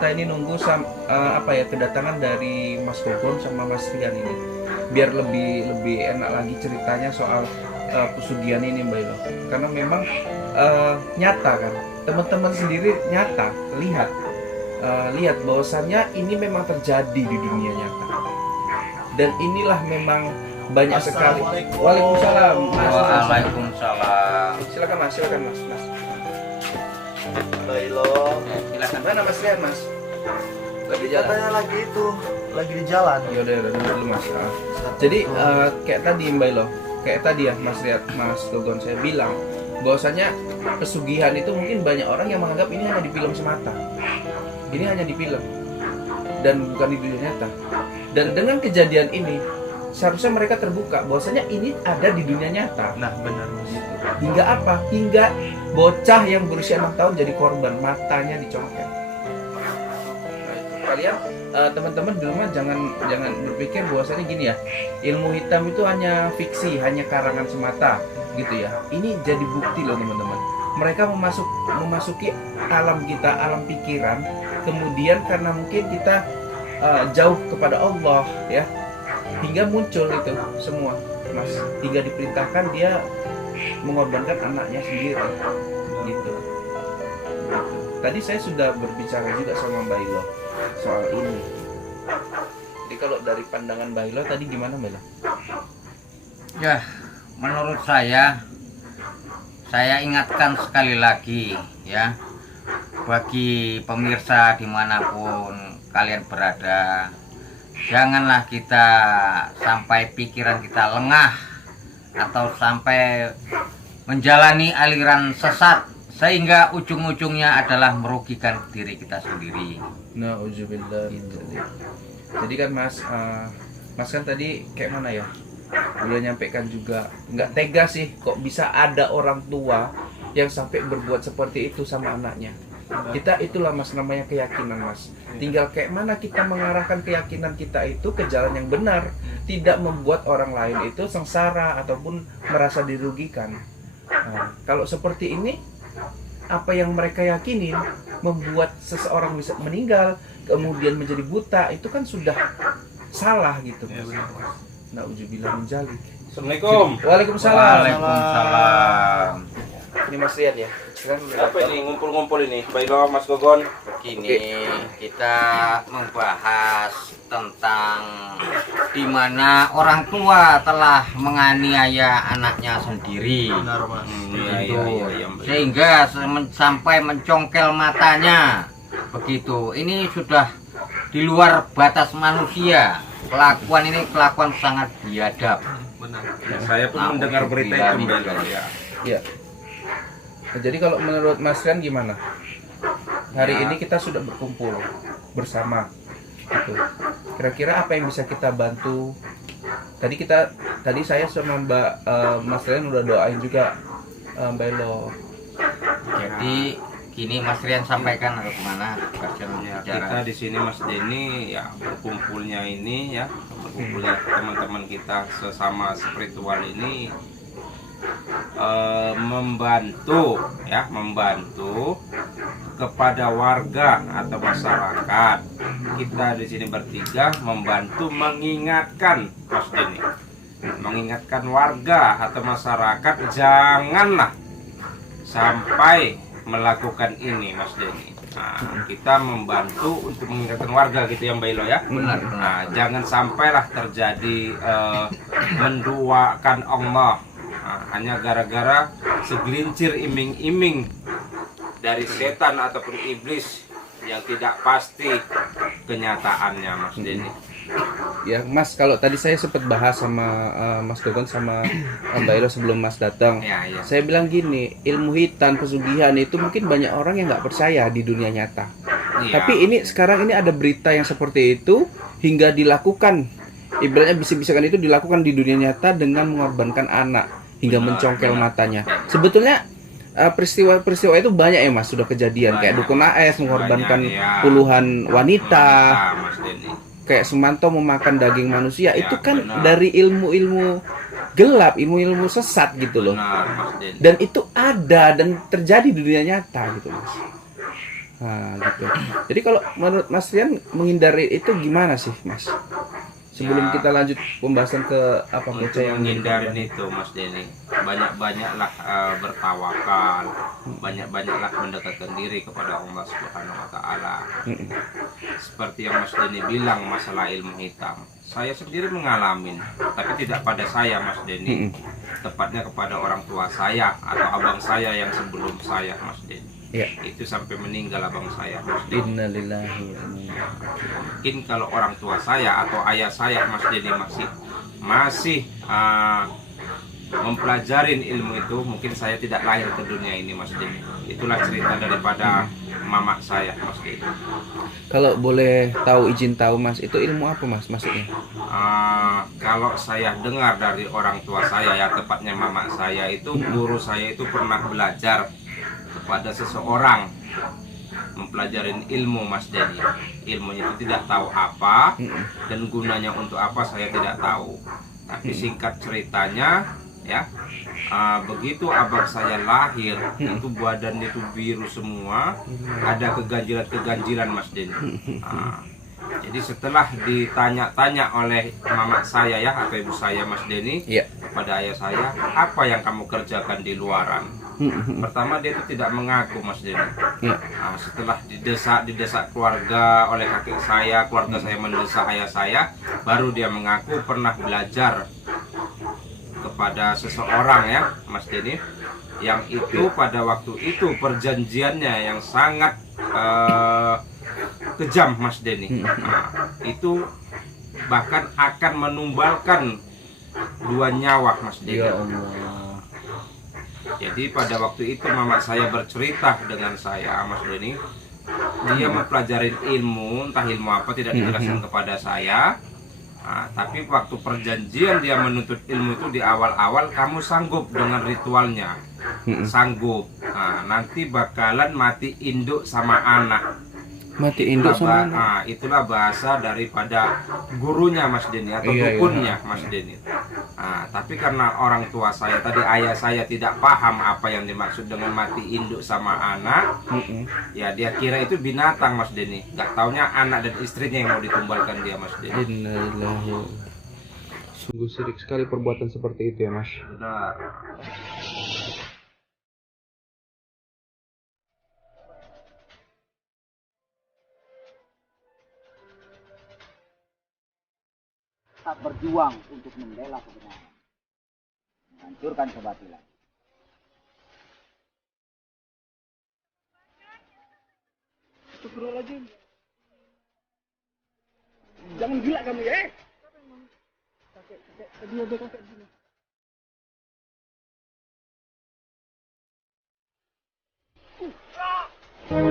kita ini nunggu kedatangan dari Mas Gogon sama Mas Rian ini, biar lebih enak lagi ceritanya soal pesugihan ini Mbak Ilo. Karena memang nyata kan, teman-teman sendiri nyata lihat bahwasannya ini memang terjadi di dunia nyata. Dan inilah memang banyak sekali. Waalaikumsalam. Waalaikumsalam. Silakan Mas. Mbak Ilo, Silakan. Mana Mas Rian Mas? Lagi jalan. katanya lagi di jalan. Yaudah dulu Mas. Jadi kayak tadi Mbak Ilo, kayak tadi ya Mas Rian, Mas Gogon saya bilang bahwasanya pesugihan itu mungkin banyak orang yang menganggap ini hanya di film semata. Ini hanya di film dan bukan di dunia nyata. Dan dengan kejadian ini seharusnya mereka terbuka bahwasanya ini ada di dunia nyata. Nah, benar Mas. Hingga apa? Hingga bocah yang berusia 6 tahun jadi korban, matanya dicongkel. Kalian teman-teman di rumah jangan berpikir bahwasanya gini ya, ilmu hitam itu hanya fiksi, hanya karangan semata gitu ya. Ini jadi bukti loh teman-teman. Mereka memasuki alam kita, alam pikiran. Kemudian karena mungkin kita jauh kepada Allah ya, hingga muncul itu semua Mas, hingga diperintahkan dia mengorbankan anaknya sendiri gitu. Tadi saya sudah berbicara juga sama Mbak Ilo soal ini. Jadi kalau dari pandangan Mbak Ilo tadi gimana Mbak Ilo? Ya, menurut saya ingatkan sekali lagi ya, bagi pemirsa dimanapun kalian berada, janganlah kita sampai pikiran kita lengah atau sampai menjalani aliran sesat sehingga ujung-ujungnya adalah merugikan diri kita sendiri. Nauzubillah gitu. Jadi kan Mas kan tadi kayak mana ya? Udah nyampaikan juga nggak tega sih kok bisa ada orang tua yang sampai berbuat seperti itu sama anaknya. Kita itulah Mas namanya keyakinan Mas. Tinggal kayak mana kita mengarahkan keyakinan kita itu ke jalan yang benar, tidak membuat orang lain itu sengsara ataupun merasa dirugikan. Nah, kalau seperti ini, apa yang mereka yakinin membuat seseorang bisa meninggal, kemudian menjadi buta, itu kan sudah salah gitu. Nauzubillah min dzalik. Assalamualaikum. Waalaikumsalam. Waalaikumsalam. Ini Mas Rian ya. Apa ini ngumpul-ngumpul ini? Baiklah Mas Gogon. Begini, kita membahas tentang di mana orang tua telah menganiaya anaknya sendiri. Benar Mas. Sehingga sampai mencongkel matanya. Begitu. Ini sudah di luar batas manusia. Kelakuan ini kelakuan sangat biadab. Benar. Ya, saya pun mendengar berita itu Mbak Ilo, ya. Iya. Nah, jadi kalau menurut Mas Rian gimana? Hari ini kita sudah berkumpul bersama. Gitu. Kira-kira apa yang bisa kita bantu? Tadi saya sama Mas Rian udah doain juga Mbak Elo. Jadi gini Mas Rian sampaikan atau kemana? Ya, kita di sini Mas Denny ya berkumpulnya teman-teman kita sesama spiritual ini membantu kepada warga atau masyarakat. Kita di sini bertiga membantu mengingatkan Mas Denny, mengingatkan warga atau masyarakat janganlah sampai melakukan ini Mas Denny. Nah, kita membantu untuk mengingatkan warga gitu ya Mbak Ilo ya. Benar. Nah, jangan sampailah terjadi menduakan Allah. Nah, hanya gara-gara segelintir iming-iming dari setan ataupun iblis yang tidak pasti kenyataannya Mas Denny. Ya Mas, kalau tadi saya sempat bahas sama Mas Gogon sama Mbak Elo sebelum Mas datang. Ya. Saya bilang gini, ilmu hitam, pesugihan itu mungkin banyak orang yang nggak percaya di dunia nyata. Iya. Tapi ini sekarang ini ada berita yang seperti itu hingga dilakukan, ibaratnya bisik-bisikan itu dilakukan di dunia nyata dengan mengorbankan anak hingga mencongkel matanya. Sebetulnya peristiwa-peristiwa itu banyak ya Mas, sudah kejadian kayak Dukun AS mengorbankan puluhan wanita. Mas Denny. Kayak Sumanto memakan daging manusia, Ya, itu kan benar. dari ilmu-ilmu gelap, ilmu-ilmu sesat gitu loh. Benar, Mas Denny. Dan itu ada dan terjadi di dunia nyata gitu Mas. Nah, gitu. Jadi kalau menurut Mas Rian menghindari itu gimana sih, Mas? Sebelum Ya. kita lanjut pembahasan ke apa Untuk yang menghindarin itu Mas Denny, banyak-banyaklah bertawakal, banyak-banyaklah mendekatkan diri kepada Allah Subhanahu wa taala. Mm-mm. Seperti yang Mas Denny bilang masalah ilmu hitam, saya sendiri mengalami, tapi tidak pada saya Mas Denny, tepatnya kepada orang tua saya atau abang saya yang sebelum saya Mas Denny. Ya. Itu sampai meninggal abang saya Mas Denny. Innalillahi wa inna ilaihi raji'un. Mungkin kalau orang tua saya atau ayah saya Mas Denny masih mempelajarin ilmu itu, mungkin saya tidak lahir ke dunia ini Mas Denny. Itulah cerita daripada mama saya Mas Denny. Kalau boleh tahu, izin tahu Mas, itu ilmu apa Mas maksudnya? Kalau saya dengar dari orang tua saya, ya tepatnya mama saya itu, guru saya itu pernah belajar kepada seseorang mempelajarin ilmu Mas Denny. Ilmunya itu tidak tahu apa dan gunanya untuk apa saya tidak tahu. Tapi singkat ceritanya ya, begitu abang saya lahir itu badan itu biru semua, ada keganjilan Mas Denny. Jadi setelah ditanya-tanya oleh mama saya ya atau ibu saya Mas Denny, Iya. kepada ayah saya, apa yang kamu kerjakan di luaran? Pertama dia itu tidak mengaku Mas Denny. Iya. Setelah didesak keluarga oleh kakek saya, keluarga saya mendesak ayah saya, baru dia mengaku pernah belajar kepada seseorang ya Mas Denny, yang itu pada waktu itu perjanjiannya yang sangat kejam Mas Denny. Itu bahkan akan menumbalkan 2 nyawa Mas Denny. Ya Allah. Jadi pada waktu itu mama saya bercerita dengan saya Mas Denny, dia mempelajari ilmu, entah ilmu apa tidak dijelaskan kepada saya. Tapi waktu perjanjian dia menuntut ilmu itu di awal-awal, kamu sanggup dengan ritualnya, sanggup. Nanti bakalan mati induk sama anak. Mati induk sama anak. Itulah bahasa daripada gurunya Mas Denny atau Iya, dukunnya Mas Denny. Tapi karena orang tua saya tadi, ayah saya tidak paham apa yang dimaksud dengan mati induk sama anak, ya dia kira itu binatang Mas Denny. Gak taunya anak dan istrinya yang mau ditumbalkan dia Mas Denny. Innalillahi. Sungguh sirik sekali perbuatan seperti itu ya Mas. Benar. Tak berjuang untuk membela kebenaran, menghancurkan kebatilan. Astagfirullahaladzim. Jangan gila kamu ya. Kakek, tadi ada kakek.